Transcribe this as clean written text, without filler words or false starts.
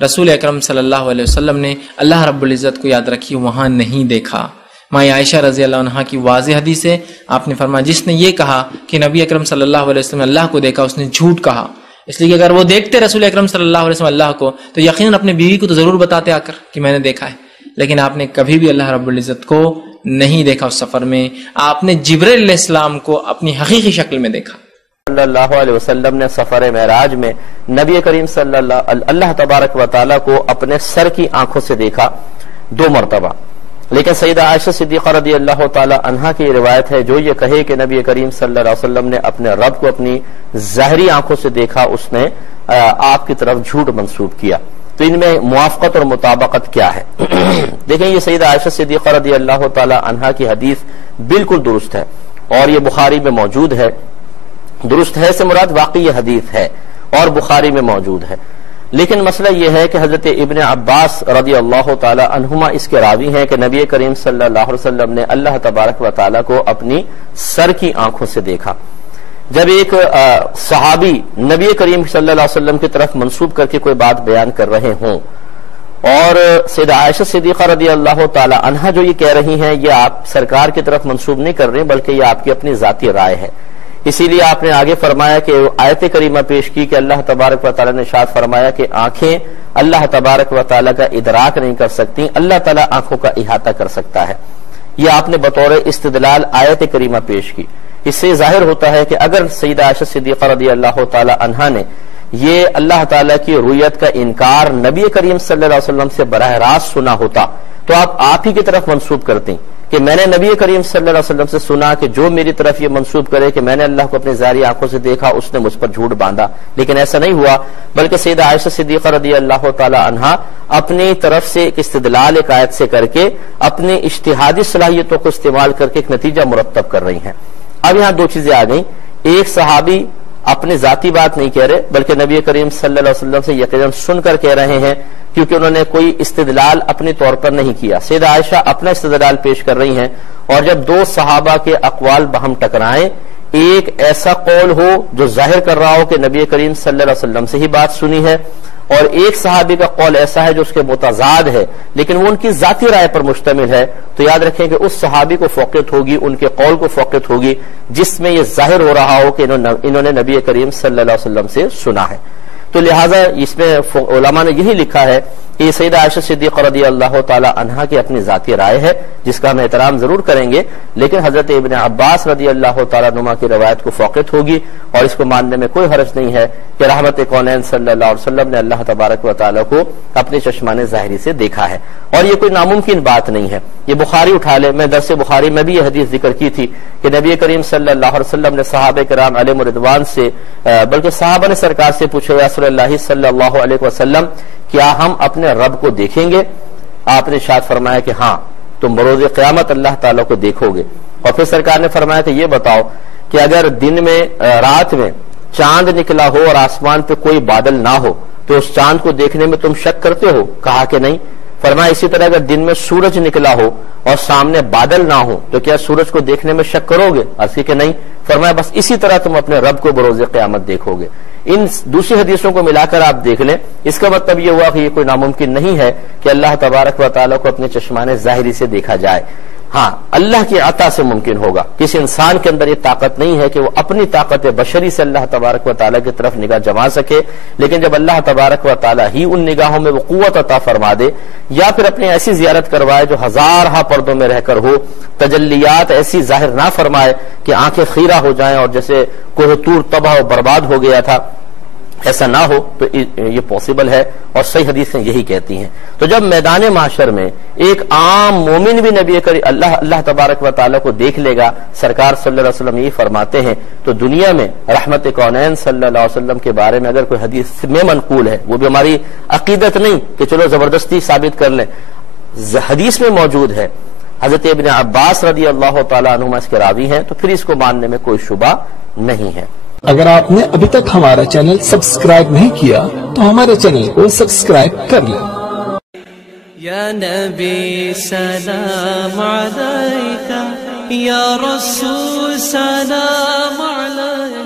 رسول اکرم صلی اللہ علیہ وسلم نے اللہ رب العزت کو یاد رکھی وہاں نہیں دیکھا۔ ماں عائشہ رضی اللہ عنہا کی واضح حدیث ہے، آپ نے فرمایا جس نے یہ کہا کہ نبی اکرم صلی اللہ علیہ وسلم نے اللہ کو دیکھا اس نے جھوٹ کہا، اس لیے کہ اگر وہ دیکھتے رسول اکرم صلی اللہ علیہ وسلم اللہ کو تو یقیناً اپنے بیوی کو تو ضرور بتاتے آ کر کہ میں نے دیکھا ہے، لیکن آپ نے کبھی بھی اللہ رب العزت کو نہیں دیکھا۔ اس سفر میں آپ نے جبرائیل علیہ السلام کو اپنی حقیقی شکل میں دیکھا۔ صلی اللہ علیہ وسلم نے سفر معراج میں نبی کریم صلی اللہ تبارک و تعالیٰ کو اپنے سر کی آنکھوں سے دیکھا 2 مرتبہ، لیکن سیدہ عائشہ صدیقہ رضی اللہ تعالی عنہا کی روایت ہے جو یہ کہے کہ نبی کریم صلی اللہ علیہ وسلم نے اپنے رب کو اپنی ظاہری آنکھوں سے دیکھا، اس نے آپ کی طرف جھوٹ منسوب کیا۔ تو ان میں موافقت اور مطابقت کیا ہے؟ دیکھیں یہ سیدہ عائشہ صدیقہ رضی اللہ تعالی عنہا کی حدیث بالکل درست ہے اور یہ بخاری میں موجود ہے۔ درست ہے سے مراد واقعی یہ حدیث ہے اور بخاری میں موجود ہے، لیکن مسئلہ یہ ہے کہ حضرت ابن عباس رضی اللہ تعالی عنہما اس کے راوی ہیں کہ نبی کریم صلی اللہ علیہ وسلم نے اللہ تبارک و تعالی کو اپنی سر کی آنکھوں سے دیکھا۔ جب ایک صحابی نبی کریم صلی اللہ علیہ وسلم کی طرف منسوب کر کے کوئی بات بیان کر رہے ہوں اور سیدہ عائشہ صدیقہ رضی اللہ تعالی عنہا جو یہ کہہ رہی ہیں یہ آپ سرکار کی طرف منسوب نہیں کر رہے بلکہ یہ آپ کی اپنی ذاتی رائے ہے، اسی لیے آپ نے آگے فرمایا کہ آیت کریمہ پیش کی کہ اللہ تبارک و تعالی نے ارشاد فرمایا کہ آنکھیں اللہ تبارک و تعالی کا ادراک نہیں کر سکتی، اللہ تعالی آنکھوں کا احاطہ کر سکتا ہے۔ یہ آپ نے بطور استدلال آیت کریمہ پیش کی۔ اس سے ظاہر ہوتا ہے کہ اگر سیدہ عائشہ صدیقہ رضی اللہ تعالی عنہا نے یہ اللہ تعالیٰ کی رؤیت کا انکار نبی کریم صلی اللہ علیہ وسلم سے براہ راست سنا ہوتا تو آپ ہی کی طرف منسوب کرتے کہ میں نے نبی کریم صلی اللہ علیہ وسلم سے سنا کہ جو میری طرف یہ منسوب کرے کہ میں نے اللہ کو اپنی ظاہری آنکھوں سے دیکھا اس نے مجھ پر جھوٹ باندھا، لیکن ایسا نہیں ہوا، بلکہ سیدہ عائشہ صدیقہ رضی اللہ تعالی عنہا اپنی طرف سے ایک استدلال ایک آیت سے کر کے اپنی اجتہادی صلاحیتوں کو استعمال کر کے ایک نتیجہ مرتب کر رہی ہیں۔ اب یہاں 2 چیزیں آ گئیں، ایک صحابی اپنی ذاتی بات نہیں کہہ رہے بلکہ نبی کریم صلی اللہ علیہ وسلم سے یقیناً سن کر کہہ رہے ہیں کیونکہ انہوں نے کوئی استدلال اپنے طور پر نہیں کیا۔ سیدہ عائشہ اپنا استدلال پیش کر رہی ہیں، اور جب 2 صحابہ کے اقوال باہم ٹکرائیں، ایک ایسا قول ہو جو ظاہر کر رہا ہو کہ نبی کریم صلی اللہ علیہ وسلم سے ہی بات سنی ہے، اور ایک صحابی کا قول ایسا ہے جو اس کے متضاد ہے لیکن وہ ان کی ذاتی رائے پر مشتمل ہے، تو یاد رکھیں کہ اس صحابی کو فوقیت ہوگی، ان کے قول کو فوقیت ہوگی جس میں یہ ظاہر ہو رہا ہو کہ انہوں نے نبی کریم صلی اللہ علیہ وسلم سے سنا ہے۔ تو لہٰذا اس میں علماء نے یہی لکھا ہے کہ یہ سیدہ عائشہ صدیقہ رضی اللہ تعالی عنہا کی اپنی ذاتی رائے ہے جس کا ہم احترام ضرور کریں گے، لیکن حضرت ابن عباس رضی اللہ تعالیٰ عنہما کی روایت کو فوقیت ہوگی اور اس کو ماننے میں کوئی حرج نہیں ہے کہ رحمت کونین صلی اللہ علیہ وسلم نے اللہ تبارک و تعالیٰ کو اپنے چشمان ظاہری سے دیکھا ہے، اور یہ کوئی ناممکن بات نہیں ہے۔ یہ بخاری اٹھا لے، میں درس بخاری میں بھی یہ حدیث ذکر کی تھی کہ نبی کریم صلی اللہ علیہ وسلم نے صحابہ کرام علیہم رضوان سے بلکہ صحابہ نے سرکار سے پوچھا یا رسول اللہ صلی اللہ علیہ وسلم کیا ہم اپنے رب کو دیکھیں گے؟ آپ نے ارشاد فرمایا کہ ہاں تم بروز قیامت اللہ تعالیٰ کو دیکھو گے، اور پھر سرکار نے فرمایا کہ یہ بتاؤ کہ اگر دن میں رات میں چاند نکلا ہو اور آسمان پہ کوئی بادل نہ ہو تو اس چاند کو دیکھنے میں تم شک کرتے ہو؟ کہا کہ نہیں۔ فرمایا اسی طرح اگر دن میں سورج نکلا ہو اور سامنے بادل نہ ہو تو کیا سورج کو دیکھنے میں شک کرو گے؟ عرض کہ نہیں۔ فرمایا بس اسی طرح تم اپنے رب کو بروز قیامت دیکھو گے۔ ان دوسری حدیثوں کو ملا کر آپ دیکھ لیں، اس کا مطلب یہ ہوا کہ یہ کوئی ناممکن نہیں ہے کہ اللہ تبارک و تعالیٰ کو اپنے چشمان ظاہری سے دیکھا جائے۔ ہاں اللہ کی عطا سے ممکن ہوگا، کسی انسان کے اندر یہ طاقت نہیں ہے کہ وہ اپنی طاقت بشری سے اللہ تبارک و تعالیٰ کی طرف نگاہ جما سکے، لیکن جب اللہ تبارک و تعالیٰ ہی ان نگاہوں میں وہ قوت عطا فرما دے یا پھر اپنی ایسی زیارت کروائے جو ہزارہا پردوں میں رہ کر ہو، تجلیات ایسی ظاہر نہ فرمائے کہ آنکھیں خیرہ ہو جائیں اور جیسے کوہ طور تباہ و برباد ہو گیا تھا، ایسا نہ ہو تو یہ پاسبل ہے، اور صحیح حدیثیں یہی کہتی ہیں۔ تو جب میدان محشر میں ایک عام مومن بھی نبی کریم اللہ تبارک و تعالیٰ کو دیکھ لے گا، سرکار صلی اللہ علیہ وسلم یہی فرماتے ہیں، تو دنیا میں رحمت کونین صلی اللہ علیہ وسلم کے بارے میں اگر کوئی حدیث میں منقول ہے، وہ بھی ہماری عقیدت نہیں کہ چلو زبردستی ثابت کر لیں، حدیث میں موجود ہے، حضرت ابن عباس رضی اللہ تعالیٰ عنہما اس کے راوی ہیں، تو پھر اس کو ماننے میں کوئی شبہ نہیں ہے۔ اگر آپ نے ابھی تک ہمارا چینل سبسکرائب نہیں کیا تو ہمارے چینل کو سبسکرائب کر لیں۔ یا نبی سلام علیکہ، یا رسول سلام علیکہ۔